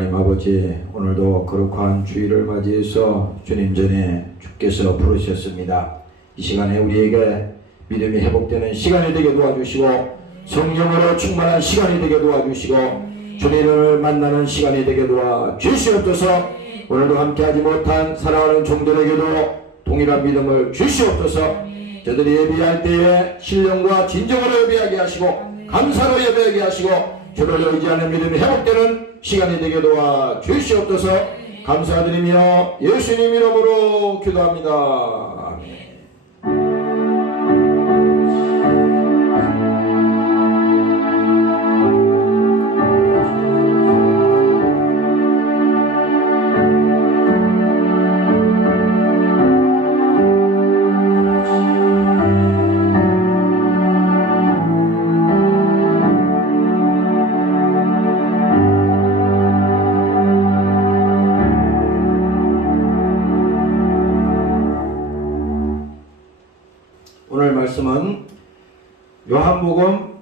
하나님 아버지, 오늘도 거룩한 주일을 맞이해서 주님 전에 주께서 부르셨습니다. 이 시간에 우리에게 믿음이 회복되는 시간이 되게 도와주시고 성령으로 충만한 시간이 되게 도와주시고 주님을 만나는 시간이 되게 도와주시옵소서. 오늘도 함께하지 못한 사랑하는 종들에게도 동일한 믿음을 주시옵소서. 저들이 예배할 때에 신령과 진정으로 예배하게 하시고 감사로 예배하게 하시고 주를 의지하는 믿음이 회복되는 시간이 되게 도와주시옵소서. 감사드리며 예수님 이름으로 기도합니다. 아멘. 오늘 말씀은 요한복음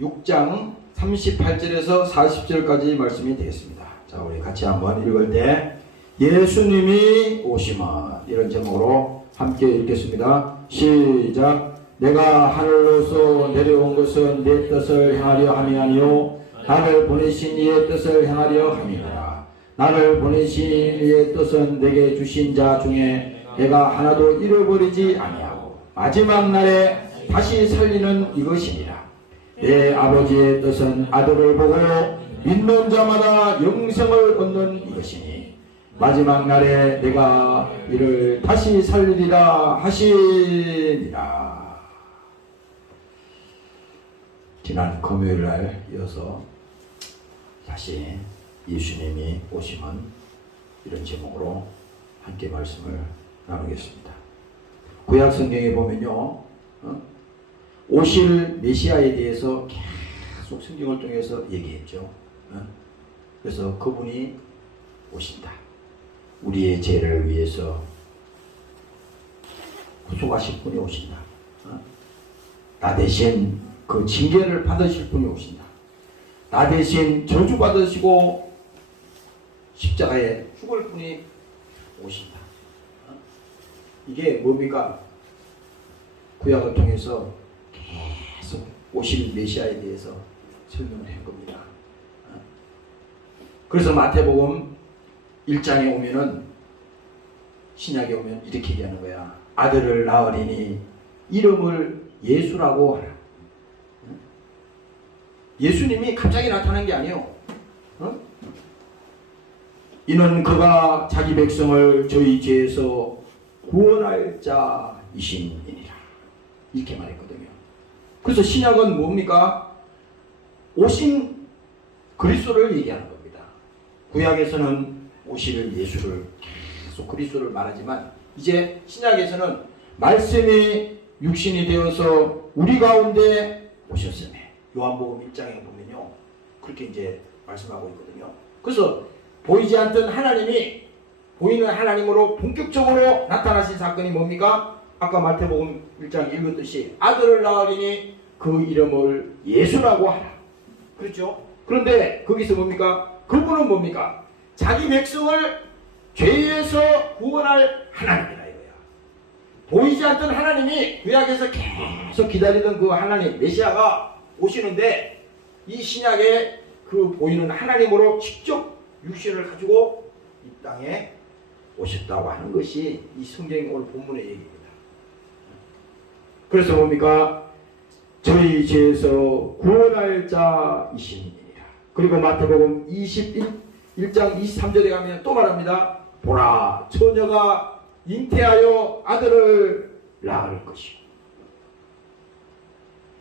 6장 38절에서 40절까지 말씀이 되겠습니다. 자, 우리 같이 한번 읽을 때 예수님이 오시면 이런 제목으로 함께 읽겠습니다. 시작. 내가 하늘로서 내려온 것은 내 뜻을 행하려 함이 아니요 나를 보내신 이의 뜻을 행하려 함이니라. 나를 보내신 이의 뜻은 내게 주신 자 중에 내가 하나도 잃어버리지 아니하고 마지막 날에 다시 살리는 이것이니라. 내 아버지의 뜻은 아들을 보고 믿는 자마다 영생을 얻는 이것이니 마지막 날에 내가 이를 다시 살리리라 하시니라. 지난 금요일날 이어서 다시 예수님이 오시면 이런 제목으로 함께 말씀을 나누겠습니다. 구약 성경에 보면요, 오실 메시아에 대해서 계속 성경을 통해서 얘기했죠. 그래서 그분이 오신다. 우리의 죄를 위해서 구속하실 분이 오신다. 나 대신 그 징계를 받으실 분이 오신다. 나 대신 저주받으시고 십자가에 죽을 분이 오신다. 이게 뭡니까? 구약을 통해서 계속 오실 메시아에 대해서 설명을 한 겁니다. 그래서 마태복음 1장에 오면은, 신약에 오면 이렇게 얘기하는 거야. 아들을 낳으리니 이름을 예수라고 하라. 예수님이 갑자기 나타난 게 아니에요. 이는 그가 자기 백성을 저희 죄에서 구원할 자이심이니라. 이렇게 말했거든요. 그래서 신약은 뭡니까? 오신 그리스도를 얘기하는 겁니다. 구약에서는 오실 예수를 계속 그리스도를 말하지만 이제 신약에서는 말씀이 육신이 되어서 우리 가운데 오셨음에 요한복음 1장에 보면요, 그렇게 이제 말씀하고 있거든요. 그래서 보이지 않던 하나님이 보이는 하나님으로 본격적으로 나타나신 사건이 뭡니까? 아까 마태복음 1장 읽었듯이 아들을 낳으리니 그 이름을 예수라고 하라. 그렇죠? 그런데 거기서 뭡니까? 그분은 뭡니까? 자기 백성을 죄에서 구원할 하나님이다 이거야. 보이지 않던 하나님이 구약에서 계속 기다리던 그 하나님 메시아가 오시는데 이 신약에 그 보이는 하나님으로 직접 육신을 가지고 이 땅에 오셨다고 하는 것이 이 성경 오늘 본문의 얘기입니다. 그래서 뭡니까? 저희 죄에서 구원할 자이시니라. 그리고 마태복음 21장 23절에 가면 또 말합니다. 보라, 처녀가 잉태하여 아들을 낳을 것이고.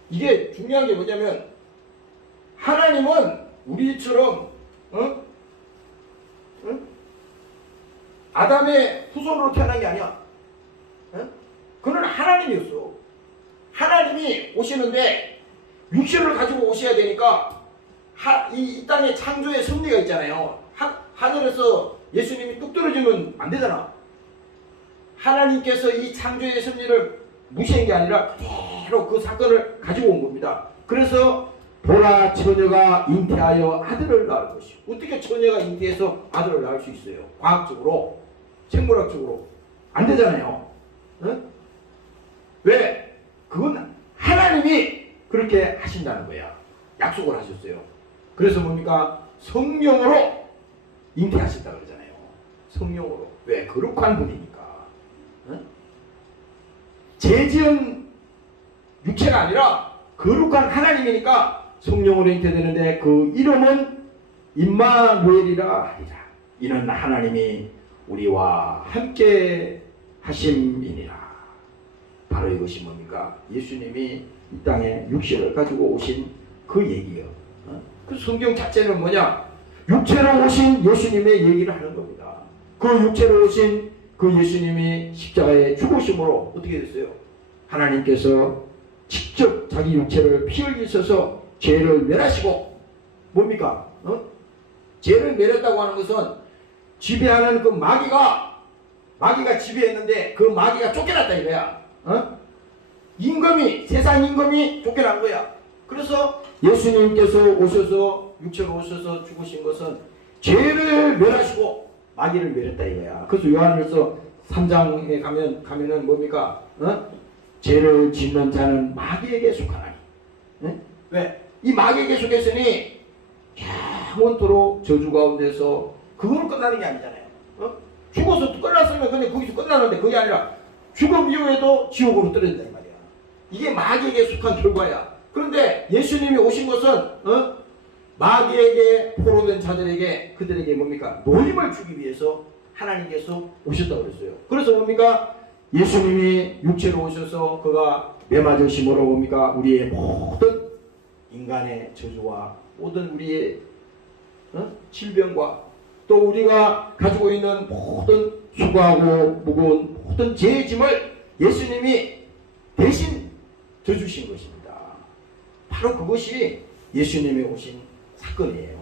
이게 중요한 게 뭐냐면 하나님은 우리처럼 아담의 후손으로 태어난 게 아니야. 그는 하나님이었어. 하나님이 오시는데 육신을 가지고 오셔야 되니까 이 땅에 창조의 섭리가 있잖아요. 하늘에서 예수님이 뚝 떨어지면 안 되잖아. 하나님께서 이 창조의 섭리를 무시한 게 아니라 그대로 그 사건을 가지고 온 겁니다. 그래서 보라 처녀가 잉태하여 아들을 낳을 것이요. 어떻게 처녀가 잉태해서 아들을 낳을 수 있어요? 과학적으로, 생물학적으로 안 되잖아요. 응? 왜? 그건 하나님이 그렇게 하신다는 거야. 약속을 하셨어요. 그래서 뭡니까? 성령으로 잉태하셨다 그러잖아요. 성령으로. 왜? 거룩한 분이니까. 응? 죄지은 육체가 아니라 거룩한 하나님이니까 성령으로 잉태되는데 그 이름은 임마누엘이라 하리라. 이는 하나님이 우리와 함께 하심이니라. 바로 이것이 뭡니까? 예수님이 이 땅에 육체를 가지고 오신 그 얘기예요. 그 성경 자체는 뭐냐? 육체로 오신 예수님의 얘기를 하는 겁니다. 그 육체로 오신 그 예수님이 십자가에 죽으심으로 어떻게 됐어요? 하나님께서 직접 자기 육체를 피 흘리셔서 죄를 멸하시고, 뭡니까? 죄를 멸했다고 하는 것은 지배하는 그 마귀가 지배했는데 그 마귀가 쫓겨났다 이거야. 임금이, 세상 임금이 쫓겨난 거야. 그래서 예수님께서 오셔서 육체로 오셔서 죽으신 것은 죄를 멸하시고 마귀를 멸했다 이거야. 그래서 요한일서 3장에 가면은 뭡니까? 죄를 짓는 자는 마귀에게 속하나니. 왜? 이 마귀에게 속했으니 영원토록 저주 가운데서 그걸로 끝나는 게 아니잖아요. 죽어서 끝났으면 그냥 거기서 끝나는데 그게 아니라 죽음 이후에도 지옥으로 떨어진다 이 말이야. 이게 마귀에게 속한 결과야. 그런데 예수님이 오신 것은 마귀에게 포로된 자들에게 그들에게 뭡니까? 노임을 주기 위해서 하나님께서 오셨다고 그랬어요. 그래서 뭡니까? 예수님이 육체로 오셔서 그가 매맞으심으로 뭡니까? 우리의 모든 인간의 저주와 모든 우리의 질병과 또 우리가 가지고 있는 모든 수고하고 무거운 모든 죄의 짐을 예수님이 대신 져주신 것입니다. 바로 그것이 예수님이 오신 사건이에요.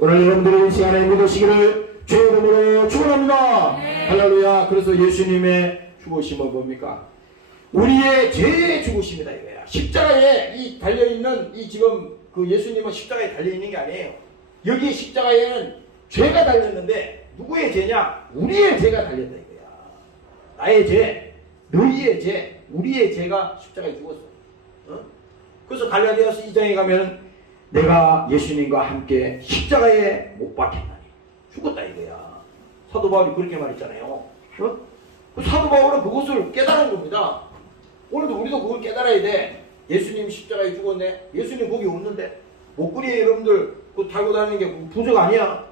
오늘 여러분들이 이 시간에 믿으시기를 주의 이름으로 축원합니다. 할렐루야. 그래서 예수님의 죽으심은 뭡니까? 우리의 죄의 죽으심이다 이거야. 십자가에 이 달려있는 이 지금 그 예수님은 십자가에 달려있는 게 아니에요. 여기 십자가에는 죄가 달렸는데 누구의 죄냐? 우리의 죄가 달렸다 이거야. 나의 죄, 너희의 죄, 우리의 죄가 십자가에 죽었어. 그래서 갈라디아서 2장에 가면 내가 예수님과 함께 십자가에 못 박혔나니 죽었다 이거야. 사도 바울이 그렇게 말했잖아요. 사도 바울은 그것을 깨달은 겁니다. 오늘도 우리도 그걸 깨달아야 돼. 예수님 십자가에 죽었네. 예수님 거기 없는데. 목걸이에 여러분들 그거 달고 다니는 게 부적 아니야.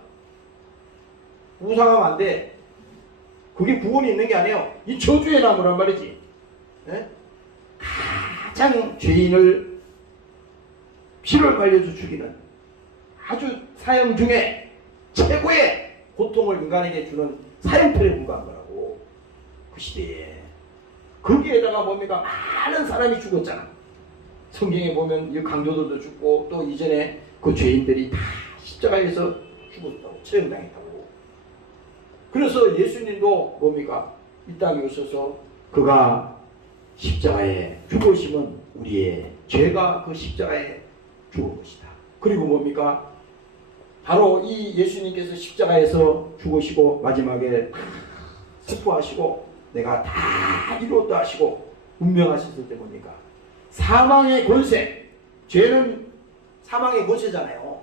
우상하면 안 돼. 그게 구원이 있는 게 아니에요. 이 저주의 나무란 말이지. 네? 가장 죄인을 피를 말려서 죽이는 아주 사형 중에 최고의 고통을 인간에게 주는 사형틀에 불과한 거라고. 그 시대에. 거기에다가 뭡니까? 많은 사람이 죽었잖아. 성경에 보면 이 강도들도 죽고 또 이전에 그 죄인들이 다 십자가에서 죽었다고, 처형당했다고. 그래서 예수님도 뭡니까? 이 땅에 오셔서 그가 십자가에 죽으심은 우리의 죄가 그 십자가에 죽은 것이다. 그리고 뭡니까? 바로 이 예수님께서 십자가에서 죽으시고 마지막에 스포하시고 내가 다 이루었다 하시고 운명하셨을 때 뭡니까? 사망의 권세. 죄는 사망의 권세잖아요.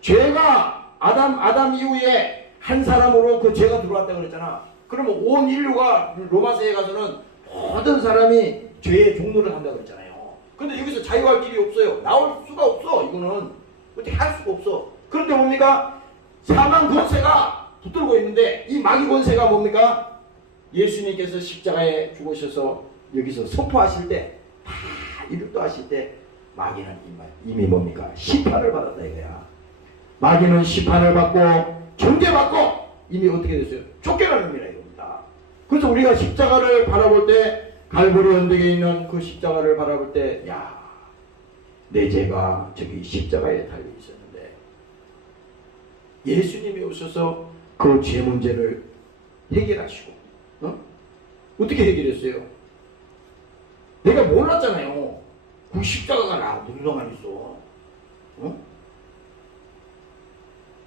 죄가 아담 이후에 한 사람으로 그 죄가 들어왔다고 그랬잖아. 그러면 온 인류가 로마서에 가서는 모든 사람이 죄의 종로를 한다고 그랬잖아요. 근데 여기서 자유할 길이 없어요. 나올 수가 없어. 이거는 어떻게 할 수가 없어. 그런데 뭡니까? 사망 권세가 붙들고 있는데 이 마귀 권세가 뭡니까? 예수님께서 십자가에 죽으셔서 여기서 선포하실 때, 다 이륙도 하실 때 마귀는 이미 뭡니까? 심판을 받았다 이거야. 마귀는 심판을 받고 정죄받고 이미 어떻게 됐어요? 쫓겨나는 겁니다 이겁니다. 그래서 우리가 십자가를 바라볼 때 갈보리 언덕에 있는 그 십자가를 바라볼 때, 야, 내 죄가 저기 십자가에 달려 있었는데 예수님이 오셔서 그 죄 문제를 해결하시고, 어떻게 해결했어요? 내가 몰랐잖아요. 그 십자가가 나 무슨 상관 있어? 어?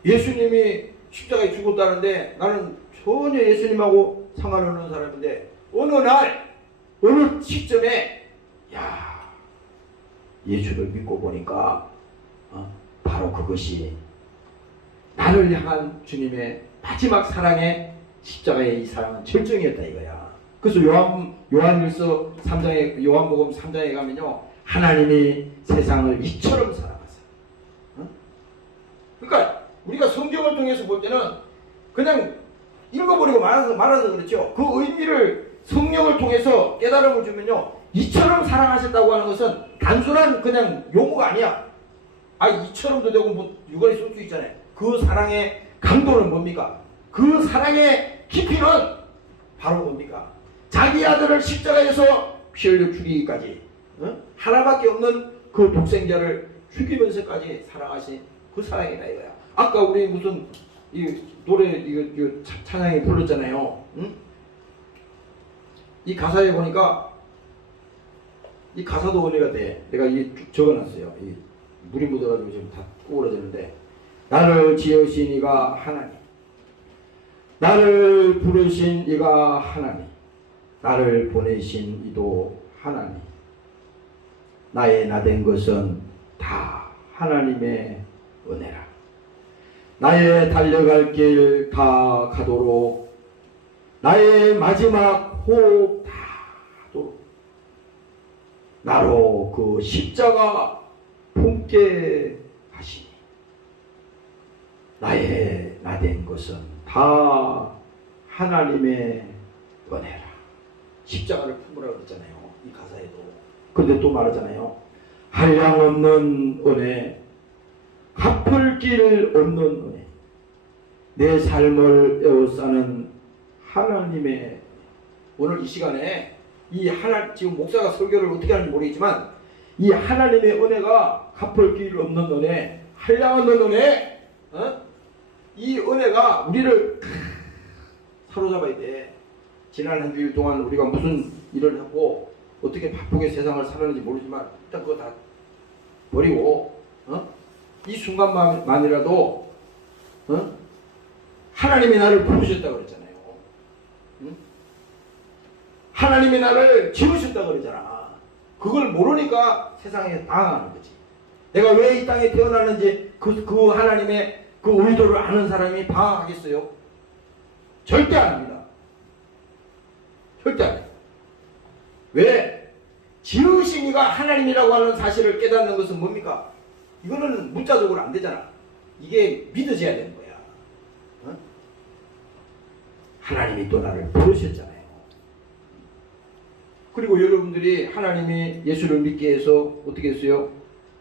예수님이 십자가에 죽었다는데 나는 전혀 예수님하고 상관없는 사람인데 어느 날 어느 시점에 야 예수를 믿고 보니까 바로 그것이 나를 향한 주님의 마지막 사랑의 십자가의 이 사랑은 절정이었다 이거야. 그래서 요한일서 3장에 요한복음 3장에 가면요 하나님이 세상을 이처럼 사랑하세요. 그러니까 우리가 성경을 통해서 볼 때는 그냥 읽어버리고 말아서 그렇죠. 그 의미를 성령을 통해서 깨달음을 주면요 이처럼 사랑하셨다고 하는 것은 단순한 그냥 용어가 아니야. 이처럼도 되고 뭐 유관이 쓸 수 있잖아요. 그 사랑의 강도는 뭡니까? 그 사랑의 깊이는 바로 뭡니까? 자기 아들을 십자가에서 피 흘려 죽이기까지 하나밖에 없는 그 독생자를 죽이면서까지 사랑하신 그 사랑이다 이거야. 아까 우리 무슨 이 노래 이거 찬양이 불렀잖아요. 응? 이 가사에 보니까 이 가사도 은혜가 돼. 내가 이 적어놨어요. 이 물이 묻어가지고 지금 다 구부러지는데 나를 지으신 이가 하나님, 나를 부르신 이가 하나님, 나를 보내신 이도 하나님, 나의 나된 것은 다 하나님의 은혜라. 나의 달려갈 길 다 가도록 나의 마지막 호흡 다 하도록 나로 그 십자가 품게 하시니 나의 나된 것은 다 하나님의 은혜라. 십자가를 품으라고 그랬잖아요. 이 가사에도. 근데 또 말하잖아요. 한량없는 은혜, 갚을 길 없는 은혜, 내 삶을 에워싸는 하나님의. 오늘 이 시간에 지금 목사가 설교를 어떻게 하는지 모르겠지만 이 하나님의 은혜가 갚을 길 없는 은혜, 한량없는 은혜, 이 은혜가 우리를 사로잡아야 돼. 지난 한 주일 동안 우리가 무슨 일을 하고 어떻게 바쁘게 세상을 살았는지 모르지만 일단 그거 다 버리고 이 순간만이라도 하나님이 나를 부르셨다고 그랬잖아요. 하나님이 나를 지으셨다고 그러잖아. 그걸 모르니까 세상에 당하는 거지. 내가 왜 이 땅에 태어났는지 그 하나님의 그 의도를 아는 사람이 방황하겠어요? 절대 안 합니다. 절대 안 해요. 왜? 지으신 이가 하나님이라고 하는 사실을 깨닫는 것은 뭡니까? 이거는 문자적으로 안 되잖아. 이게 믿어져야 되는 거야. 하나님이 또 나를 부르셨잖아요. 그리고 여러분들이 하나님이 예수를 믿게 해서 어떻게 했어요?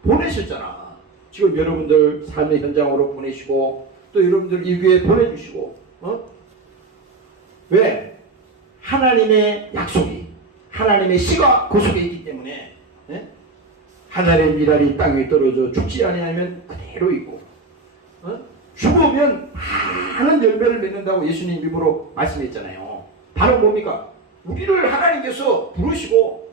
보내셨잖아. 지금 여러분들 삶의 현장으로 보내시고 또 여러분들 이 교회에 보내주시고 왜? 하나님의 약속이 하나님의 씨가 그 속에 있기 때문에 하늘의 미랄이 땅에 떨어져 죽지 아니하면 그대로 있고 죽으면 많은 열매를 맺는다고 예수님 입으로 말씀했잖아요. 바로 뭡니까? 우리를 하나님께서 부르시고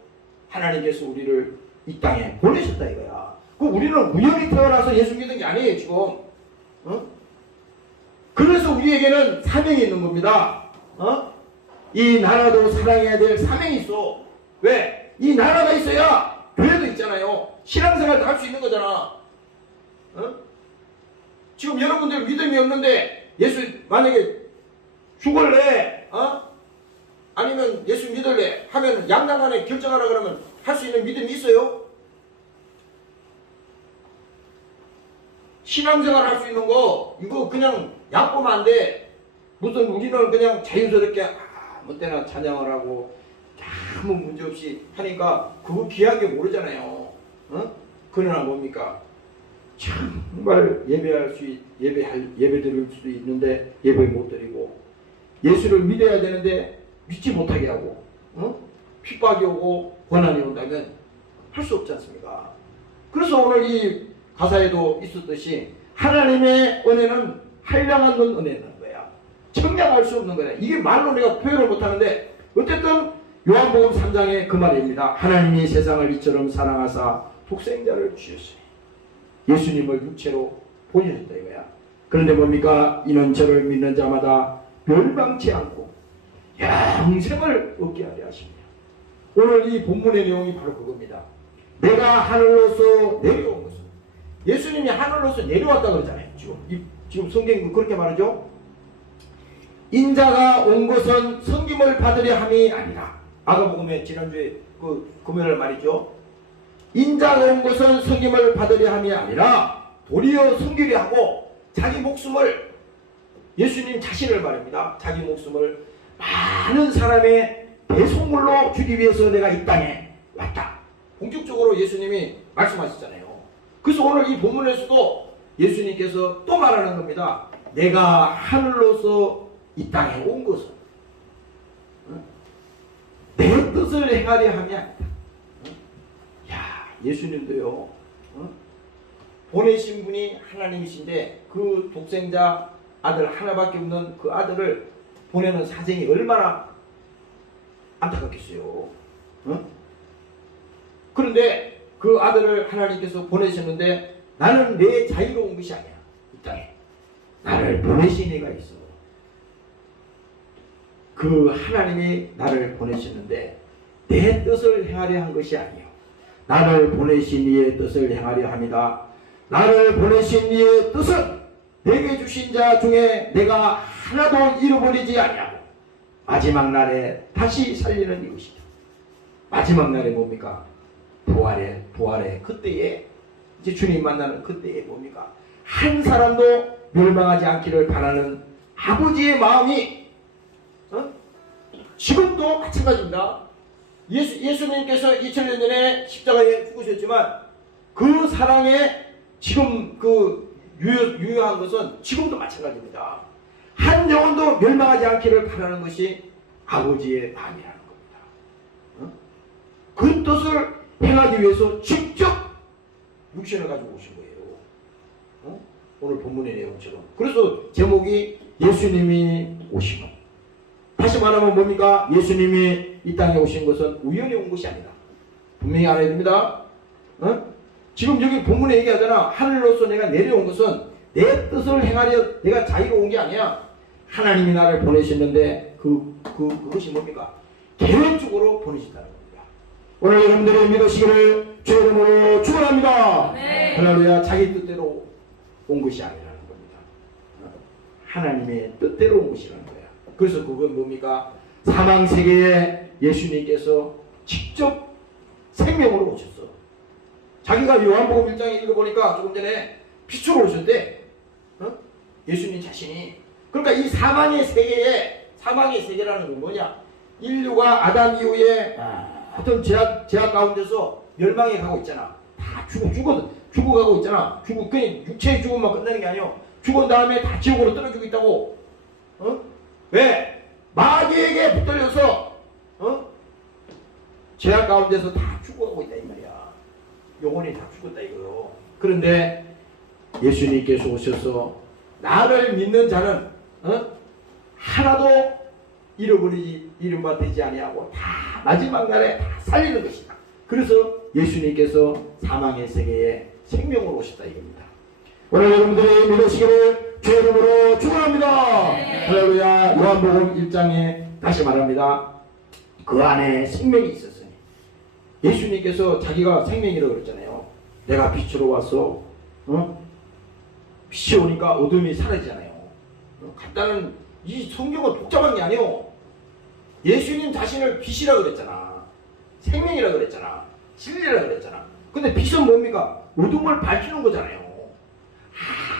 하나님께서 우리를 이 땅에 보내셨다 이거야. 우리는 우연히 태어나서 예수 믿은 게 아니에요 지금. 그래서 우리에게는 사명이 있는 겁니다. 이 나라도 사랑해야 될 사명이 있어. 왜? 이 나라가 있어야 교회도 있잖아요. 신앙생활도 할 수 있는 거잖아. 지금 여러분들 믿음이 없는데 예수 만약에 죽을래? 아니면 예수 믿을래? 하면 양당간에 결정하라 그러면 할 수 있는 믿음이 있어요? 신앙생활 할 수 있는 거 이거 그냥 얕보면 안 돼. 무슨 우리는 그냥 자유스럽게 아무 때나 찬양을 하고 아무 문제 없이 하니까 그거 귀한 게 모르잖아요. 그러나 뭡니까? 정말 예배 드릴 수 있는데 예배 못 드리고 예수를 믿어야 되는데 믿지 못하게 하고 핍박이 오고 고난이 온다면 할 수 없지 않습니까? 그래서 오늘 이 가사에도 있었듯이 하나님의 은혜는 한량없는 은혜라는 거야. 청량할 수 없는 거야. 이게 말로 내가 표현을 못하는데 어쨌든 요한복음 3장에 그 말입니다. 하나님이 세상을 이처럼 사랑하사 독생자를 주셨으니 예수님을 육체로 보내셨다 이거야. 그런데 뭡니까? 이는 저를 믿는 자마다 멸망치 않고 영생을 얻게 하려 하십니다. 오늘 이 본문의 내용이 바로 그겁니다. 내가 하늘로서 내려온 것은, 예수님이 하늘로서 내려왔다 그러잖아요. 지금 성경이 그렇게 말하죠. 인자가 온 것은 섬김을 받으려 함이 아니라, 마가복음에 지난주에 그 금요일 말이죠. 인자가 온 것은 섬김을 받으려 함이 아니라 도리어 섬기려 하고 자기 목숨을, 예수님 자신을 말합니다. 자기 목숨을 많은 사람의 배송물로 주기 위해서 내가 이 땅에 왔다. 본격적으로 예수님이 말씀하셨잖아요. 그래서 오늘 이 본문에서도 예수님께서 또 말하는 겁니다. 내가 하늘로서 이 땅에 온 것은 내 뜻을 행하려 함이 아니다. 야, 예수님도요, 보내신 분이 하나님이신데 그 독생자 아들 하나밖에 없는 그 아들을 보내는 사정이 얼마나 안타깝겠어요. 그런데 그 아들을 하나님께서 보내셨는데 나는 내 자유로 온 것이 아니야. 이 땅에 나를 보내신 이가 있어. 그 하나님이 나를 보내셨는데 내 뜻을 행하려 한 것이 아니요, 나를 보내신 이의 뜻을 행하려 합니다. 나를 보내신 이의 뜻은 내게 주신 자 중에 내가 하나도 잃어버리지 아니하고 마지막 날에 다시 살리는 이것이다. 마지막 날에 뭡니까? 부활의 그때에, 이제 주님 만나는 그때에 뭡니까? 한 사람도 멸망하지 않기를 바라는 아버지의 마음이 지금도 마찬가지입니다. 예수님께서 2000년 전에 십자가에 죽으셨지만 그 사랑에 지금 그 유효한 것은 지금도 마찬가지입니다. 한 영혼도 멸망하지 않기를 바라는 것이 아버지의 마음이라는 겁니다. 그 뜻을 행하기 위해서 직접 육신을 가지고 오신 거예요. 오늘 본문의 내용처럼. 그래서 제목이 예수님이 오신 것. 다시 말하면 뭡니까? 예수님이 이 땅에 오신 것은 우연히 온 것이 아니다. 분명히 알아야 됩니다. 지금 여기 본문에 얘기하잖아. 하늘로서 내가 내려온 것은 내 뜻을 행하려 내가 자유로 온 게 아니야. 하나님이 나를 보내셨는데 그것이 뭡니까? 계획적으로 보내셨다는 겁니다. 오늘 여러분들이 믿으시기를 주의 이름으로 축원합니다. 네. 할렐루야. 자기 뜻대로 온 것이 아니라는 겁니다. 하나님의 뜻대로 온 것이라는 거야. 그래서 그건 뭡니까? 사망 세계에 예수님께서 직접 생명으로 오셨어. 자기가 요한복음 1장에 읽어보니까 조금 전에 빛으로 오셨대. 예수님 자신이. 그러니까 이 사망의 세계라는 건 뭐냐? 인류가 아담 이후에 어떤 제약 가운데서 멸망해 가고 있잖아. 다 죽어가고 있잖아. 그냥 육체의 죽음만 끝나는 게 아니요. 죽은 다음에 다 지옥으로 떨어지고 있다고. 왜? 마귀에게 붙들려서 제약 가운데서 다 죽어가고 있다 이 말이야. 영혼이 다 죽었다 이거요. 그런데 예수님께서 오셔서 나를 믿는 자는 하나도 잃어버리지 되지 아니하고 다 마지막 날에 다 살리는 것이다. 그래서 예수님께서 사망의 세계에 생명으로 오셨다 이겁니다. 오늘 여러분들이 믿으시기를 주의 이름으로 축원합니다. 할렐루야. 요한복음 1장에 다시 말합니다. 그 안에 생명이 있었으니, 예수님께서 자기가 생명이라고 그랬잖아요. 내가 빛으로 와서 빛이 오니까 어둠이 사라지잖아요. 간단한 이 성경은 복잡한 게 아니에요. 예수님 자신을 빛이라고 그랬잖아. 생명이라고 그랬잖아. 진리라고 그랬잖아. 근데 빛은 뭡니까? 어둠을 밝히는 거잖아요.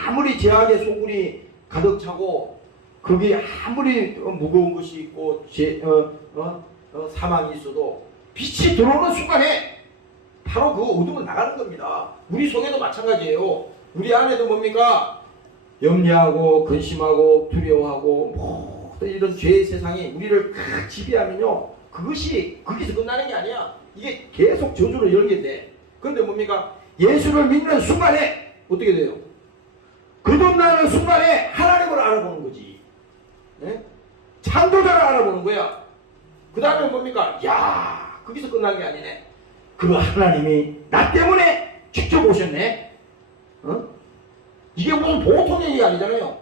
아무리 제약의 소굴이 가득 차고 거기 아무리 무거운 것이 있고 사망이 있어도 빛이 들어오는 순간에 바로 그 어둠은 나가는 겁니다. 우리 속에도 마찬가지예요. 우리 안에도 뭡니까? 염려하고 근심하고 두려워하고 모든 이런 죄의 세상이 우리를 지배하면요, 그것이 거기서 끝나는 게 아니야. 이게 계속 저주를 열게 돼. 그런데 뭡니까? 예수를 믿는 순간에 어떻게 돼요? 거듭나는 순간에 하나님을 알아보는 거지. 네? 창조자를 알아보는 거야. 그 다음에 뭡니까? 야, 거기서 끝난 게 아니네. 그 하나님이 나 때문에 직접 오셨네. 이게 무슨 보통 얘기 아니잖아요.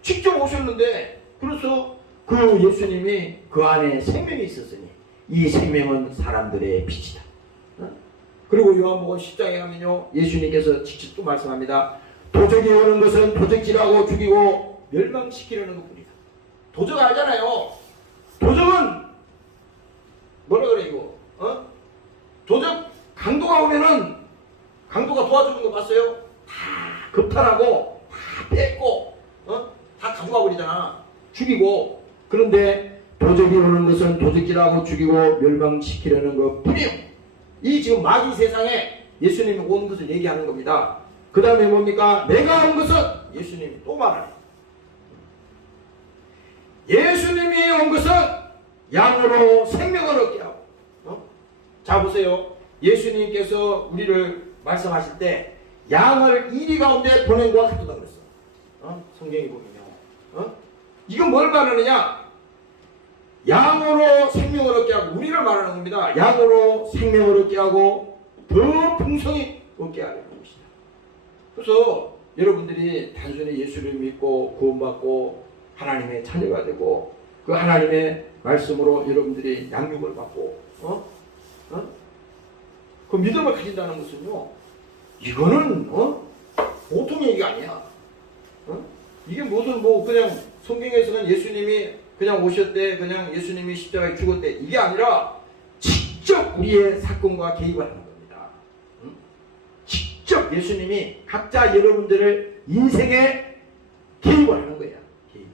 직접 오셨는데, 그래서 그 예수님이 그 안에 생명이 있었으니 이 생명은 사람들의 빛이다. 그리고 요한복음 10장에 가면요, 예수님께서 직접 또 말씀합니다. 도적이 오는 것은 도적질하고 죽이고 멸망시키려는 것뿐이다. 도적 알잖아요. 도적은 뭐라 그래 이거? 도적 강도가 오면은, 강도가 도와주는 거 봤어요? 다 급탈하고 다 뺏고 다 가져가 버리잖아. 죽이고. 그런데 도적이 오는 것은 도적질하고 죽이고 멸망시키려는 것뿐이요. 이 지금 마귀 세상에 예수님이 온 것을 얘기하는 겁니다. 그 다음에 뭡니까? 내가 온 것은, 예수님이 또 말하네. 예수님이 온 것은 양으로 생명을 얻게 하고. 자 보세요. 예수님께서 우리를 말씀하실 때 양을 이리 가운데 보낸 것과 같다 그랬어. 성경에 보면요. 이건 뭘 말하느냐? 양으로 생명을 얻게 하고, 우리를 말하는 겁니다. 양으로 생명을 얻게 하고 더 풍성히 얻게 하는 것이다. 그래서 여러분들이 단순히 예수를 믿고 구원받고 하나님의 자녀가 되고 그 하나님의 말씀으로 여러분들이 양육을 받고 그 믿음을 가진다는 것은요, 이거는 보통 얘기가 아니야. 이게 무슨 그냥 성경에서는 예수님이 그냥 오셨대, 그냥 예수님이 십자가에 죽었대, 이게 아니라 직접 우리의 사건과 개입을 하는 겁니다. 직접 예수님이 각자 여러분들을 인생에 개입을 하는 거야. 개입을.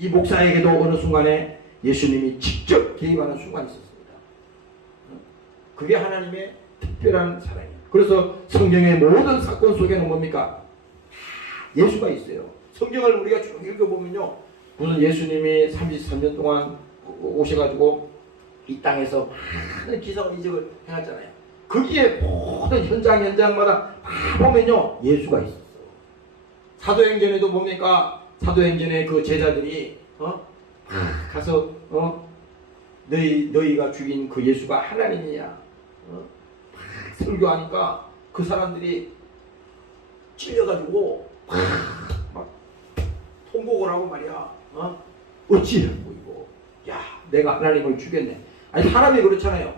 이 목사에게도 어느 순간에 예수님이 직접 개입하는 순간이 있었습니다. 그게 하나님의 특별한 사랑이에요. 그래서 성경의 모든 사건 속에는 뭡니까? 예수가 있어요. 성경을 우리가 쭉 읽어보면요, 무슨 예수님이 33년 동안 오셔가지고 이 땅에서 많은 기사와 이적을 행했잖아요. 거기에 모든 현장마다 다 보면요, 예수가 있었어. 사도행전에도 뭡니까? 사도행전에 그 제자들이 가서 너희가 죽인 그 예수가 하나님이냐 설교하니까 그 사람들이 찔려가지고 막 통곡을 하고 말이야. 어찌하고 이거, 야, 내가 하나님을 죽였네. 아니 사람이 그렇잖아요.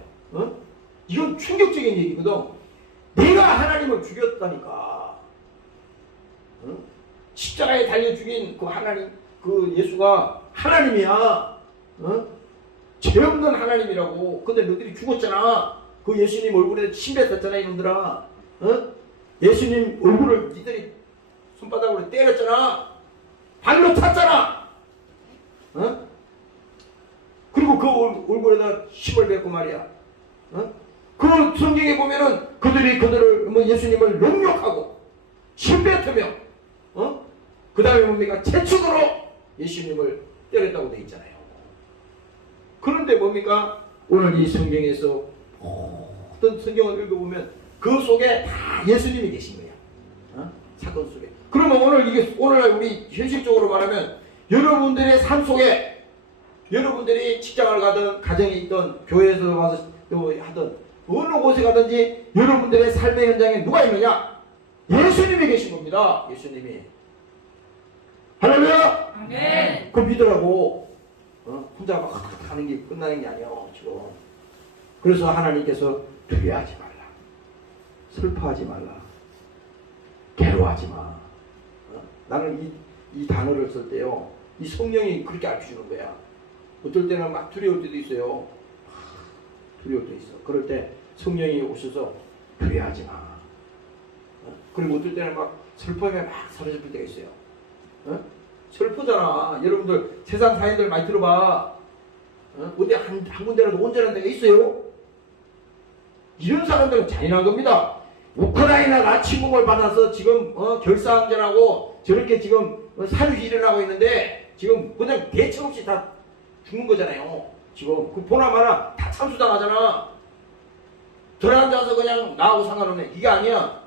이건 충격적인 얘기거든. 내가 하나님을 죽였다니까. 십자가에 달려 죽인 그 하나님, 그 예수가 하나님이야. 죄 없는 하나님이라고. 근데 너희들이 죽었잖아. 그 예수님 얼굴에 침 뱉었잖아 이놈들아. 예수님 얼굴을 니들이 손바닥으로 때렸잖아. 발로 찼잖아. 그리고 그 얼굴에다 침을 뱉고 말이야. 그 성경에 보면은 그들을 예수님을 능욕하고 침 뱉으며 그 다음에 뭡니까? 채찍으로 예수님을 때렸다고 되어 있잖아요. 그런데 뭡니까? 오늘 이 성경에서 모든 성경을 읽어보면 그 속에 다 예수님이 계신 거야. 사건 속에. 그러면 오늘 우리 현실적으로 말하면 여러분들의 삶 속에, 여러분들이 직장을 가든 가정에 있든 교회에서 와서 하든 어느 곳에 가든지 여러분들의 삶의 현장에 누가 있느냐? 예수님이 계신 겁니다. 예수님이. 할렐루야. 아멘. 그거 믿으라고. 혼자 막 하는 게 끝나는 게 아니야 지금. 그래서 하나님께서 두려워하지 말라, 슬퍼하지 말라, 괴로워하지 마. 나는 이 단어를 쓸 때요, 이 성령이 그렇게 알려주는 거야. 어떨 때는 막 두려울 때도 있어요. 두려울 때도 있어. 그럴 때 성령이 오셔서 두려워하지 마. 그리고 어떨 때는 막 슬픔에 막 사로잡힐 때가 있어요. 슬프잖아. 여러분들 세상 사회들 많이 들어봐. 어디 한 군데라도 온전한 데가 있어요? 이런 사람들은 잔인한 겁니다. 우크라이나가 침공을 받아서 지금 결사항전하고 저렇게 지금 사륙이 일어나고 있는데 지금 그냥 대책 없이 다 죽는 거잖아요. 지금 그 보나마나 다 참수당하잖아. 들어앉아서 그냥 나하고 상관없네. 이게 아니야.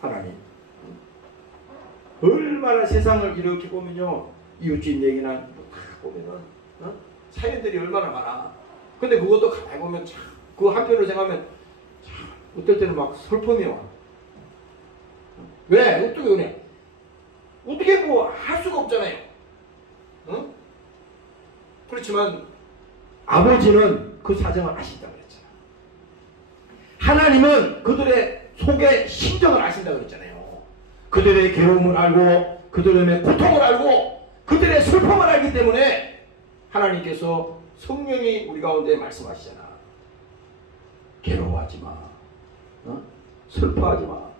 하나님 얼마나 얼마나 세상을 이렇게 보면요, 이웃집 얘기나 다 보면은 사연들이 얼마나 많아. 근데 그것도 가만히 보면 참, 그 한편으로 생각하면 참, 어떨 때는 막 슬픔이 와. 왜? 어떻게 그래? 어떻게 뭐 할 수가 없잖아요. 응? 그렇지만 아버지는 그 사정을 아신다고 그랬잖아. 하나님은 그들의 속의 심정을 아신다고 그랬잖아요. 그들의 괴로움을 알고 그들의 고통을 알고 그들의 슬픔을 알기 때문에 하나님께서 성령이 우리 가운데 말씀하시잖아. 괴로워하지 마. 슬퍼하지 마.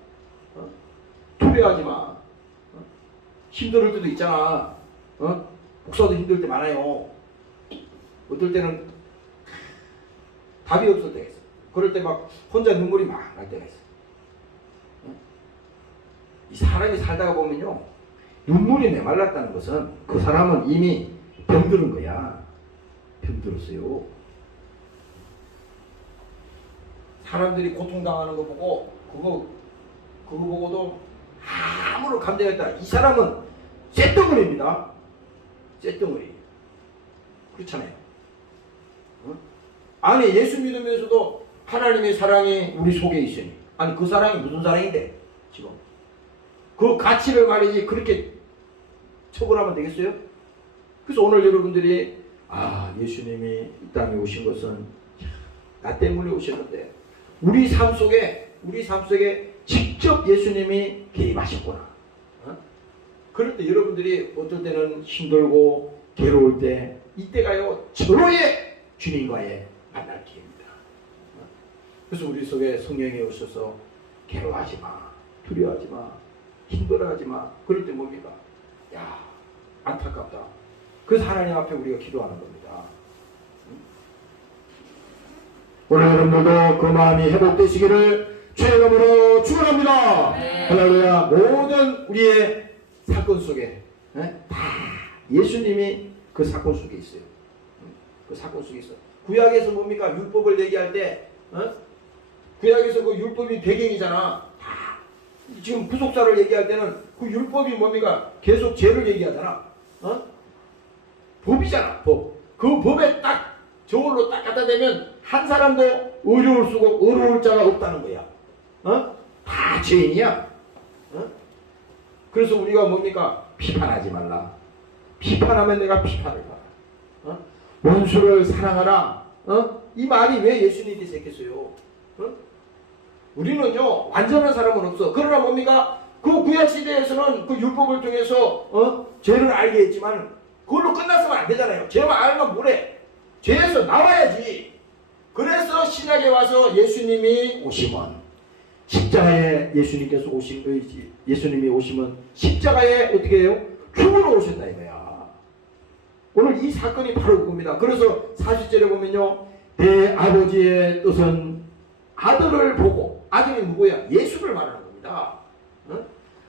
두려워하지 마. 힘들 때도 있잖아. 목사도 힘들 때 많아요. 어떨 때는 답이 없을 때가 있어. 그럴 때 막 혼자 눈물이 막 날 때가 있어. 이 사람이 살다가 보면요, 눈물이 메말랐다는 것은 그 사람은 이미 병들은 거야. 병들었어요. 사람들이 고통당하는 거 보고 그거 보고도 아무런 감정이 없다. 이 사람은 쇳덩어리입니다. 쇳덩어리. 그렇잖아요. 아니, 예수 믿으면서도 하나님의 사랑이 우리 속에 있으니, 아니 그 사랑이 무슨 사랑인데 지금 그 가치를 말이지 그렇게 처벌하면 되겠어요? 그래서 오늘 여러분들이 예수님이 이 땅에 오신 것은 나 때문에 오셨는데 우리 삶 속에 직접 예수님이 개입하셨구나. 그럴 때 여러분들이 어떨 때는 힘들고 괴로울 때, 이때가요 절호의 주님과의 만날 기회입니다. 그래서 우리 속에 성령이 오셔서 괴로워하지 마, 두려워하지 마, 힘들어하지 마. 그럴 때 뭡니까? 야, 안타깝다. 그래서 하나님 앞에 우리가 기도하는 겁니다. 오늘 여러분들도 그 마음이 회복되시기를 주의 이름으로 축원합니다. 할렐루야. 모든 우리의 사건 속에 다 예수님이 그 사건 속에 있어요. 그 사건 속에 있어. 구약에서 뭡니까? 율법을 얘기할 때 구약에서 그 율법이 배경이잖아. 다 지금 구속사를 얘기할 때는 그 율법이 뭡니까? 계속 죄를 얘기하잖아. 법이잖아. 법. 그 법에 딱 저울로 딱 갖다 대면 한 사람도 어려울 자가 없다는 거야. 다 죄인이야. 그래서 우리가 뭡니까? 비판하지 말라. 비판하면 내가 비판을 받아. 원수를 사랑하라. 이 말이 왜 예수님께서 했겠어요? 우리는요 완전한 사람은 없어. 그러나 뭡니까? 그 구약시대에서는 그 율법을 통해서 죄를 알게 했지만 그걸로 끝났으면 안 되잖아요. 죄만 알면 뭐래? 죄에서 나와야지. 그래서 신약에 와서 예수님이 오시면 십자가에 예수님께서 오신 거지. 예수님이 오시면 십자가에 어떻게 해요? 죽으러 오셨다 이거야. 오늘 이 사건이 바로 그겁니다. 그래서 40절에 보면요, 내 아버지의 뜻은 아들을 보고, 아들이 누구야? 예수를 말하는 겁니다.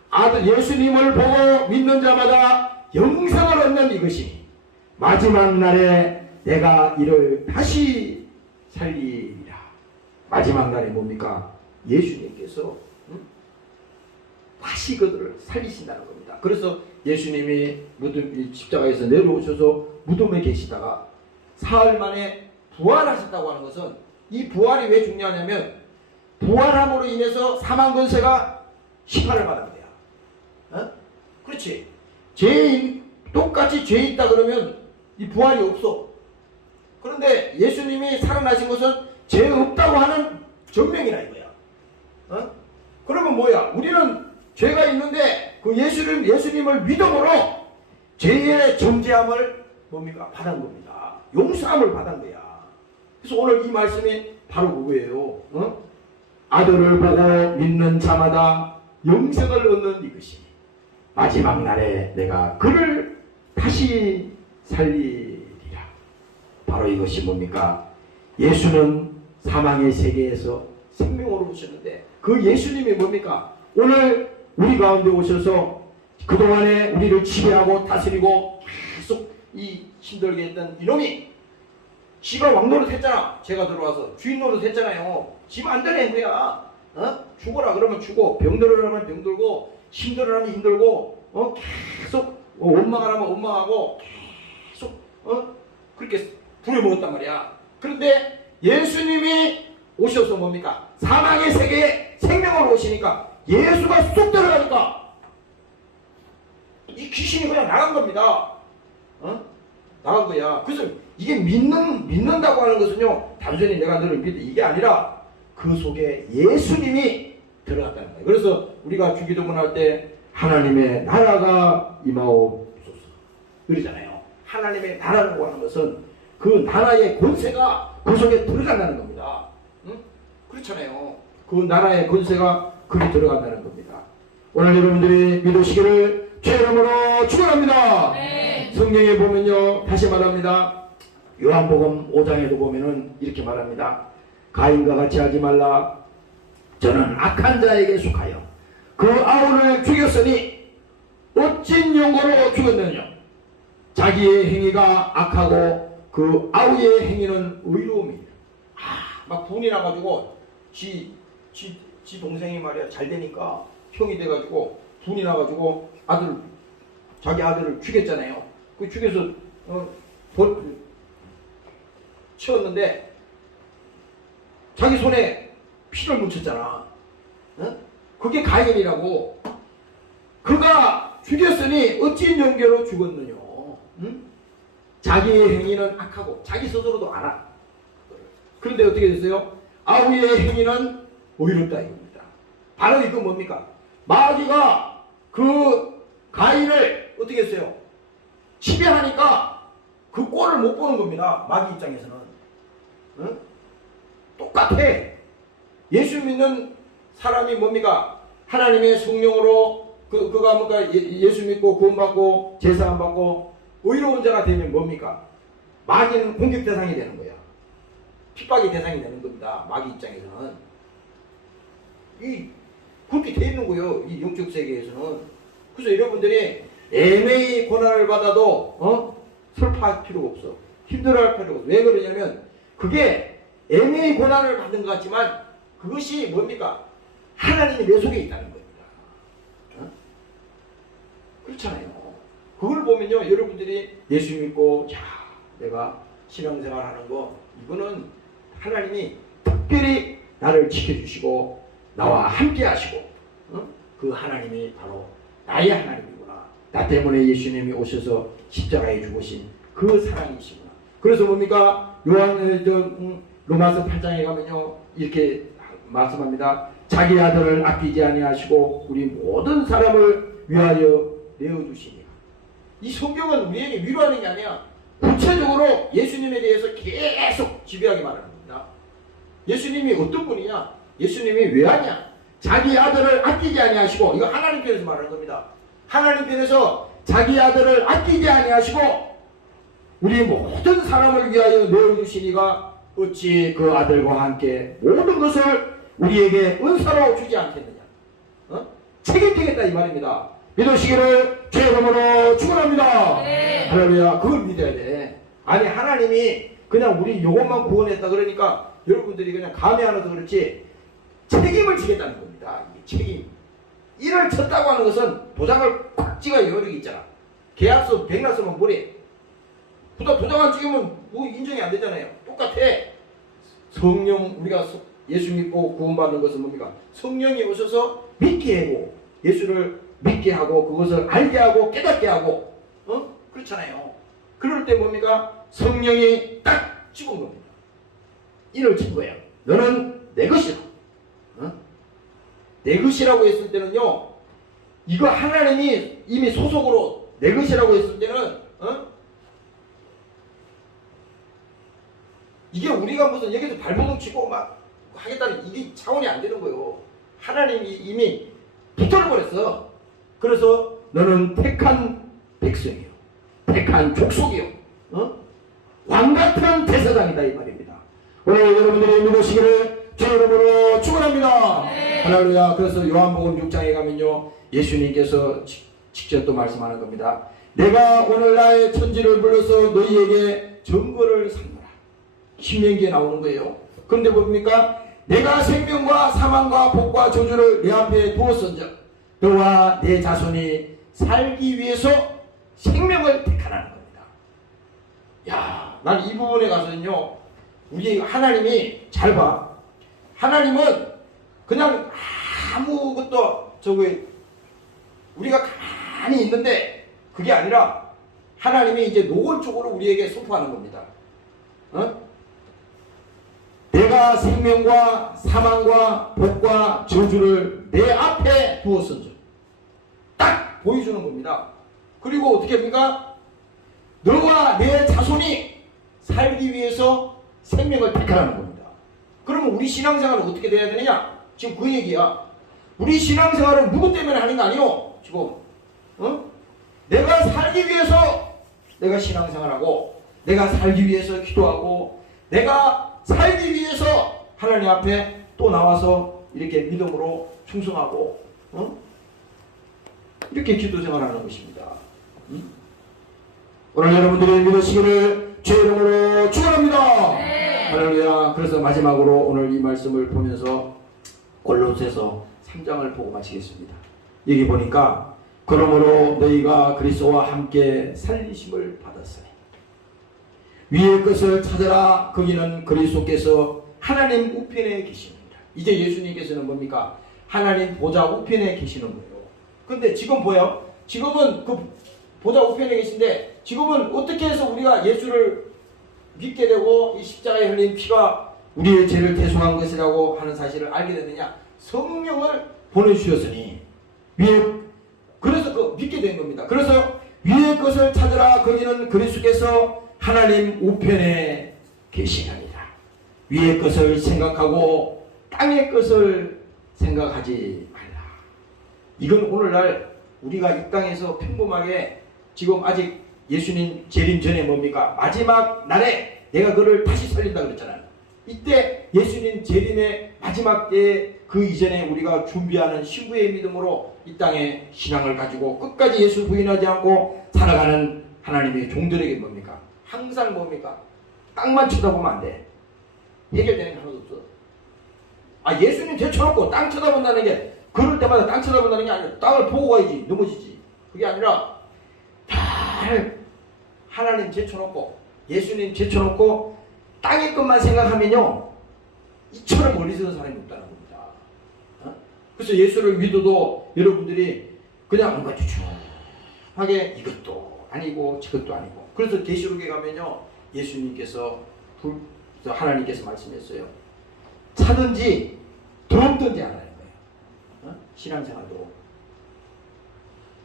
아들 예수님을 보고 믿는 자마다 영생을 얻는 이것이 마지막 날에 내가 이를 다시 살리리라. 마지막 날에 뭡니까? 예수님께서 다시 그들을 살리신다는 겁니다. 그래서 예수님이 십자가에서 내려오셔서 무덤에 계시다가 사흘 만에 부활하셨다고 하는 것은, 이 부활이 왜 중요하냐면 부활함으로 인해서 사망 권세가 심판을 받은 거야. 그렇지. 똑같이 죄 있다 그러면 이 부활이 없어. 그런데 예수님이 살아나신 것은 죄 없다고 하는 증명이라 이거야. 그러면 뭐야? 우리는 죄가 있는데 그 예수님을 믿음으로 죄의 정죄함을 뭡니까? 받은 겁니다. 용서함을 받은 거야. 그래서 오늘 이 말씀이 바로 그거예요. 아들을 보고 믿는 자마다 영생을 얻는 이것이 마지막 날에 내가 그를 다시 살리리라. 바로 이것이 뭡니까? 예수는 사망의 세계에서 생명으로 오셨는데 그 예수님이 뭡니까? 오늘 우리 가운데 오셔서 그동안에 우리를 지배하고 다스리고 계속 이 힘들게 했던 이놈이 지가 왕노릇 했잖아. 제가 들어와서 주인 노릇 했잖아요. 지 마음대로 한 거야. 죽어라 그러면 죽어, 병들으라면 병들고, 힘들으라면 힘들고, 계속 원망하라면 원망하고 계속 그렇게 부려먹었단 말이야. 그런데 예수님이 오셔서 뭡니까? 사망의 세계에 생명으로 오시니까 예수가 쏙 들어가니까 이 귀신이 그냥 나간 겁니다. 나간 거야. 그래서 이게 믿는다고 하는 것은요, 단순히 내가 너를 믿다 이게 아니라 그 속에 예수님이 들어갔다는 거예요. 그래서 우리가 주기도문 할 때 하나님의 나라가 임하옵소서 그러잖아요. 하나님의 나라라고 하는 것은 그 나라의 권세가 그 속에 들어간다는 겁니다. 그렇잖아요. 그 나라의 권세가 거기 들어간다는 겁니다. 오늘 여러분들이 믿으시기를 주의 이름으로 축원합니다. 네. 성경에 보면요, 다시 말합니다. 요한복음 5장에도 보면은 이렇게 말합니다. 가인과 같이 하지 말라. 저는 악한 자에게 속하여 그 아우를 죽였으니 어찐 용거로 죽었느냐. 자기의 행위가 악하고 그 아우의 행위는 의로움이다. 막 분이 나가지고 지 동생이 말이야 잘 되니까 형이 돼가지고 분이 나가지고 자기 아들을 죽였잖아요. 그 죽여서 치웠는데 자기 손에 피를 묻혔잖아. 그게 가인이라고. 그가 죽였으니 어찌 연결로 죽었느냐. 자기의 행위는 악하고 자기 스스로도 알아. 그런데 어떻게 됐어요? 아우의 행위는 의롭다 이겁니다. 바로 이거 뭡니까? 마귀가 그 가인을 어떻게 했어요? 지배하니까 그 꼴을 못 보는 겁니다. 마귀 입장에서는. 똑같아. 예수 믿는 사람이 뭡니까? 하나님의 성령으로 그가 뭔가 예수 믿고 구원받고 제사 안 받고 의로운 자가 되면 뭡니까? 마귀는 공격 대상이 되는 거야. 핍박의 대상이 되는 겁니다. 마귀 입장에서는. 그렇게 돼 있는 거예요. 이 영적 세계에서는. 그래서 여러분들이 애매히 고난을 받아도 슬퍼할 필요가 없어. 힘들어할 필요가 없어. 왜 그러냐면 그게 애매히 고난을 받는 것 같지만 그것이 뭡니까? 하나님이 내 속에 있다는 겁니다. 그렇잖아요. 그걸 보면요, 여러분들이 예수 믿고 내가 신앙생활 하는 거 이거는 하나님이 특별히 나를 지켜주시고 나와 함께 하시고 그 하나님이 바로 나의 하나님이구나. 나 때문에 예수님이 오셔서 십자가에 죽으신 그 사랑이시구나. 그래서 뭡니까? 로마서 8장에 가면요 이렇게 말씀합니다. 자기 아들을 아끼지 아니하시고 우리 모든 사람을 위하여 내어주시니라. 이 성경은 우리에게 위로하는 게 아니야. 구체적으로 예수님에 대해서 계속 지배하게 말하는 겁니다. 예수님이 어떤 분이냐? 예수님이 왜 하냐? 자기 아들을 아끼지 아니하시고, 이거 하나님 편에서 말하는 겁니다. 하나님 편에서 자기 아들을 아끼지 아니하시고 우리 모든 사람을 위하여 내어주시니가 어찌 그 아들과 함께 모든 것을 우리에게 은사로 주지 않겠느냐. 책임지겠다 이 말입니다. 믿으시기를 주의 이름으로 축원합니다. 네. 할렐루야. 그걸 믿어야 돼. 아니 하나님이 그냥 우리 요것만 구원했다 그러니까 여러분들이 그냥 감이 안 와서 그렇지 책임을 지겠다는 겁니다. 이게 책임. 일을 쳤다고 하는 것은 도장을 꽉 찍어야 여력이 있잖아. 계약서 백날 쓰면 뭐래? 도장 안 찍으면 뭐 인정이 안 되잖아요. 똑같아. 성령, 우리가 예수 믿고 구원받는 것은 뭡니까? 성령이 오셔서 믿게 하고 예수를 믿게 하고 그것을 알게 하고 깨닫게 하고 그렇잖아요. 그럴 때 뭡니까? 성령이 딱 찍은 겁니다. 이를 친 거예요. 너는 내 것이다. 내 것이라고 했을 때는요, 이거 하나님이 이미 소속으로 내 것이라고 했을 때는 이게 우리가 무슨 여기서 발버둥 치고 막 하겠다는 이게 차원이 안 되는 거예요. 하나님이 이미 붙들어버렸어. 그래서 너는 택한 백성이요, 택한 족속이요, 왕같은 제사장이다 이 말입니다. 오늘 여러분들이 믿으시기를 주의 이름으로 축원합니다. 네. 할렐루야. 그래서 요한복음 6장에 가면요 예수님께서 직접 또 말씀하는 겁니다. 내가 오늘 나의 천지를 불러서 너희에게 증거를 삼노라. 신명기에 나오는 거예요. 그런데 뭡니까? 내가 생명과 사망과 복과 저주를 내 앞에 두었은즉 너와 내 자손이 살기 위해서 생명을 택하라는 겁니다. 야, 난 이 부분에 가서는요, 우리 하나님이 잘 봐. 하나님은 그냥 아무것도 우리가 가만히 있는데 그게 아니라 하나님이 이제 노골적으로 우리에게 선포하는 겁니다. 내가 생명과 사망과 복과 저주를 내 앞에 두었은즉 딱 보여주는 겁니다. 그리고 어떻게 합니까? 너와 내 자손이 살기 위해서 생명을 택하라는 겁니다. 그러면 우리 신앙생활은 어떻게 돼야 되느냐? 지금 그 얘기야. 우리 신앙생활은 누구 때문에 하는 거 아니요? 지금 내가 살기 위해서 내가 신앙생활하고, 내가 살기 위해서 기도하고, 내가 살기 위해서 하나님 앞에 또 나와서 이렇게 믿음으로 충성하고, 이렇게 기도생활하는 것입니다. 오늘 여러분들이 믿으시기를 주의 이름으로 축원합니다. 할렐루야. 그래서 마지막으로 오늘 이 말씀을 보면서 골로새서 3장을 보고 마치겠습니다. 여기 보니까 그러므로 너희가 그리스도와 함께 살리심을 받았으니 위의 것을 찾아라. 거기는 그리스도께서 하나님 우편에 계십니다. 이제 예수님께서는 뭡니까? 하나님 보좌 우편에 계시는 거예요. 근데 지금 보여? 지금은 그 보좌 우편에 계신데 지금은 어떻게 해서 우리가 예수를 믿게 되고 이 십자가에 흘린 피가 우리의 죄를 대속한 것이라고 하는 사실을 알게 되느냐? 성령을 보내주셨으니 그래서 믿게 된 겁니다. 그래서 위의 것을 찾으라. 거기는 그리스도께서 하나님 우편에 계시느니라. 위의 것을 생각하고 땅의 것을 생각하지 말라. 이건 오늘날 우리가 이 땅에서 평범하게 지금 아직 예수님 재림 전에 뭡니까? 마지막 날에 내가 그를 다시 살린다 그랬잖아요. 이때 예수님 재림의 마지막 때에 그 이전에 우리가 준비하는 신부의 믿음으로 이 땅에 신앙을 가지고 끝까지 예수 부인하지 않고 살아가는 하나님의 종들에게 뭡니까? 항상 뭡니까? 땅만 쳐다보면 안 돼. 해결되는 게 하나도 없어. 예수님 제쳐놓고 땅 쳐다본다는 게 그럴 때마다 땅 쳐다본다는 게 아니라 땅을 보고 가야지. 넘어지지. 그게 아니라 잘 하나님 제쳐놓고 예수님 제쳐놓고 땅의 것만 생각하면요 이처럼 멀리 서는 사람이 없다는 겁니다. 그래서 예수를 믿어도 여러분들이 그냥 뭔가 추하게 이것도 아니고 저것도 아니고. 그래서 계시록에 가면요 예수님께서 하나님께서 말씀했어요. 차든지 더럽든지 안 하는 거예요. 신앙생활도.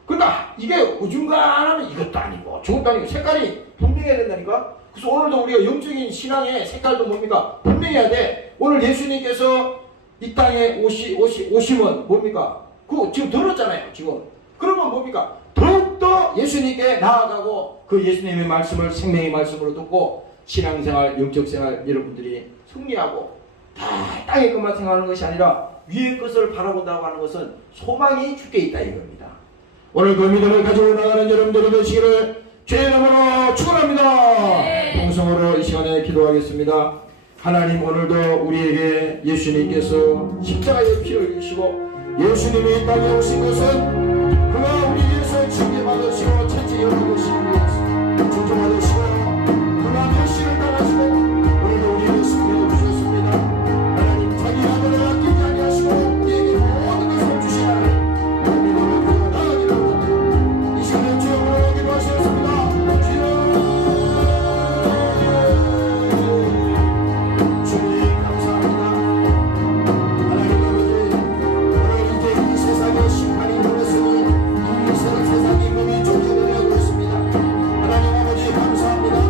그러니까 이게 어중간하면 이것도 아니고 저것도 아니고 색깔이 분명해야 된다니까. 그래서 오늘도 우리가 영적인 신앙의 색깔도 뭡니까? 분명해야 돼. 오늘 예수님께서 이 땅에 오심은 뭡니까? 그거 지금 들었잖아요. 지금. 그러면 뭡니까? 더욱더 예수님께 나아가고 그 예수님의 말씀을 생명의 말씀으로 듣고 신앙생활, 영적생활 여러분들이 승리하고 다 땅의 것만 생각하는 것이 아니라 위의 것을 바라본다고 하는 것은 소망이 주께 있다 이겁니다. 오늘 그 믿음을 가지고 나가는 여러분들이 되시기를 주의 이름으로 축원합니다. 동성으로 이 시간에 기도하겠습니다. 하나님 오늘도 우리에게 예수님께서 십자가의 피를 흘리시고 예수님이 이 땅에 오신 것은 그가 우리 위해서 징계받으시고 채찍 열어보시기 위해서 존중받으시고 그가 멸시를 당하시고 오늘도 우리에게 승리를 주셨습니다. 하나님 자기 아들을 아끼지 아니하시고 우리에게 모든 것을 주신 하나님 그 믿음을 가지고 나가기를 원합니다. 이 시간에 주여 기도하시겠습니다. 세상이 몸이 존재되려고 했습니다. 하나님 아버지 감사합니다.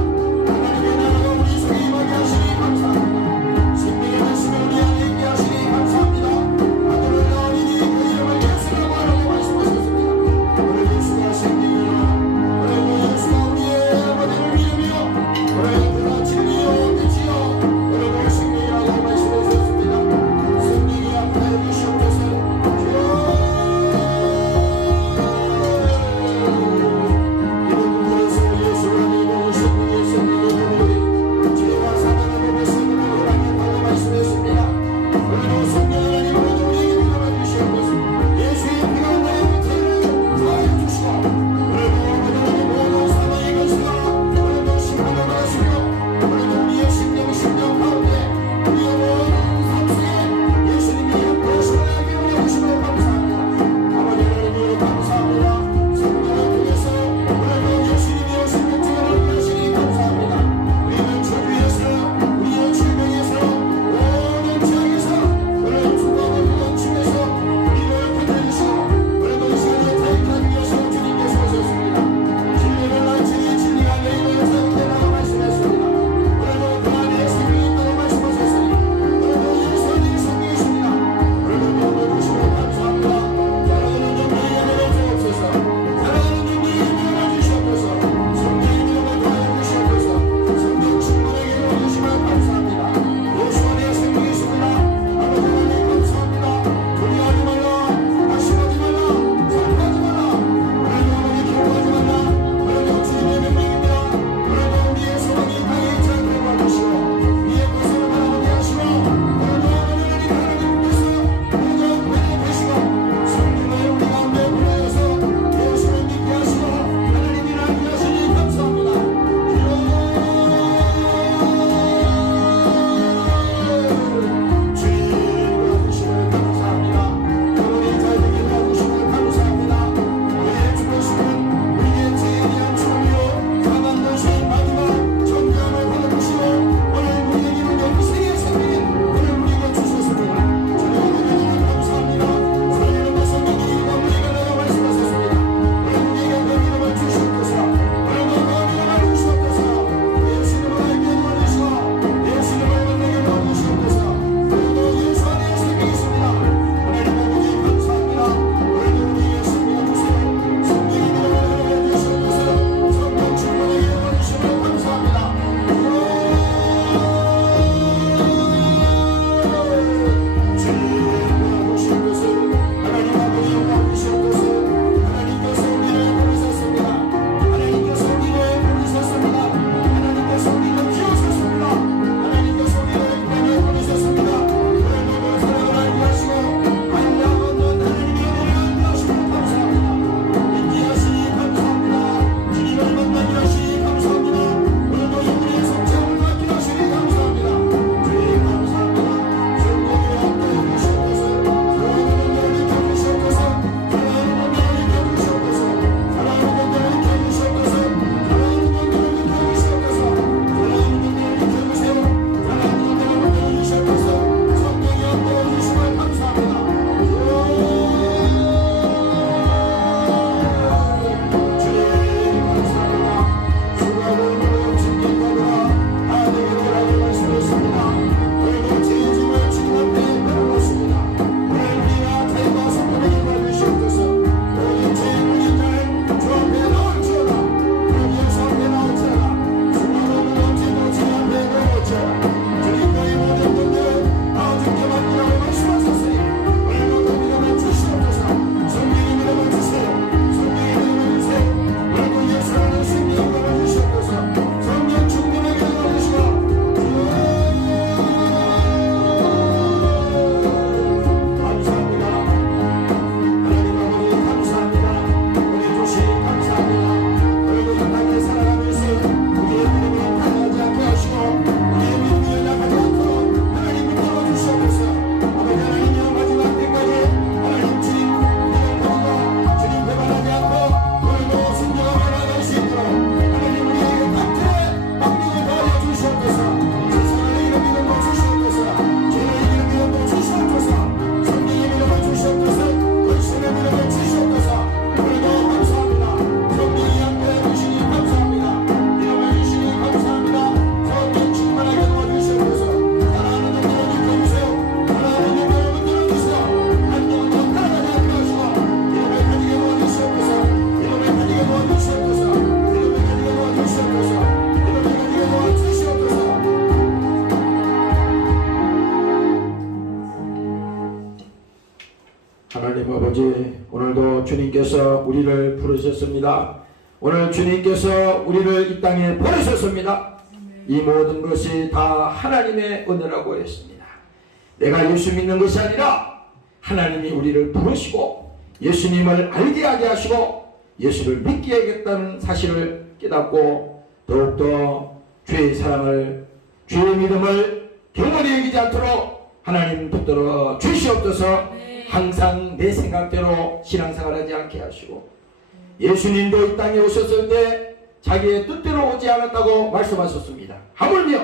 하나님 아버지, 오늘도 주님께서 우리를 부르셨습니다. 오늘 주님께서 우리를 이 땅에 보내셨습니다. 이 모든 것이 다 하나님의 은혜라고 했습니다. 내가 예수 믿는 것이 아니라 하나님이 우리를 부르시고 예수님을 알게 하게 하시고 예수를 믿게 하겠다는 사실을 깨닫고 더욱더 주의 사랑을, 주의 믿음을 경홀히 여기지 않도록 하나님 붙들어 주시옵소서. 항상 내 생각대로 신앙생활하지 않게 하시고, 예수님도 이 땅에 오셨을 때 자기의 뜻대로 오지 않았다고 말씀하셨습니다. 하물며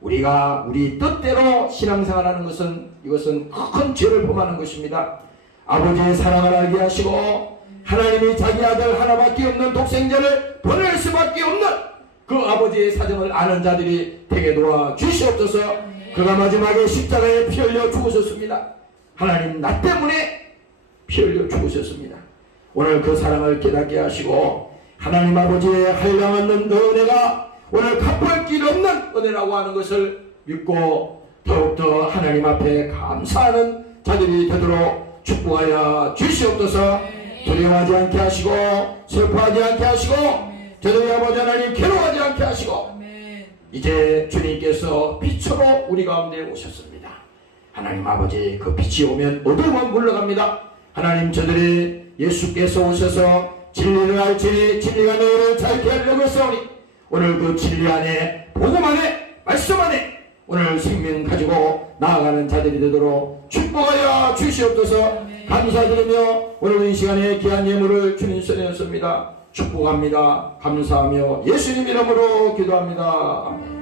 우리가 우리 뜻대로 신앙생활하는 것은, 이것은 큰 죄를 범하는 것입니다. 아버지의 사랑을 알게 하시고 하나님이 자기 아들 하나밖에 없는 독생자를 보낼 수밖에 없는 그 아버지의 사정을 아는 자들이 되게 도와 주시옵소서. 그가 마지막에 십자가에 피 흘려 죽으셨습니다. 하나님, 나 때문에 피 흘려 죽으셨습니다. 오늘 그 사랑을 깨닫게 하시고 하나님 아버지의 한량없는 은혜가 오늘 갚을 길 없는 은혜라고 하는 것을 믿고 더욱더 하나님 앞에 감사하는 자들이 되도록 축복하여 주시옵소서. 두려워하지 않게 하시고 슬퍼하지 않게 하시고 저들의 아버지 하나님 괴로워하지 않게 하시고 이제 주님께서 빛으로 우리 가운데 오셨습니다. 하나님 아버지, 그 빛이 오면 어둠은 물러갑니다. 하나님, 저들이 예수께서 오셔서 진리를 알지니 진리가 너희를 자유케 하려고 했사오니 오늘 그 진리 안에, 복음 안에, 말씀 안에 오늘 생명 가지고 나아가는 자들이 되도록 축복하여 주시옵소서. 감사드리며 오늘 이 시간에 귀한 예물을 주님 손에 얹습니다. 축복합니다. 감사하며 예수님 이름으로 기도합니다. 아멘.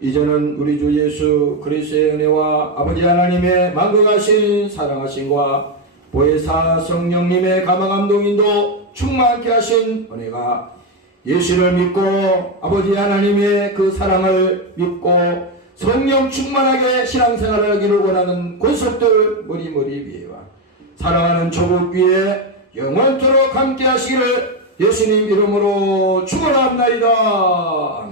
이제는 우리 주 예수 그리스도의 은혜와 아버지 하나님의 만극하신 사랑하심과 보혜사 성령님의 감화감동인도 충만케 하신 은혜가 예수를 믿고 아버지 하나님의 그 사랑을 믿고 성령 충만하게 신앙생활을 하기를 원하는 권속들 머리머리 위에와 사랑하는 조국 위에 영원토록 함께 하시기를 예수님 이름으로 축원합나이다.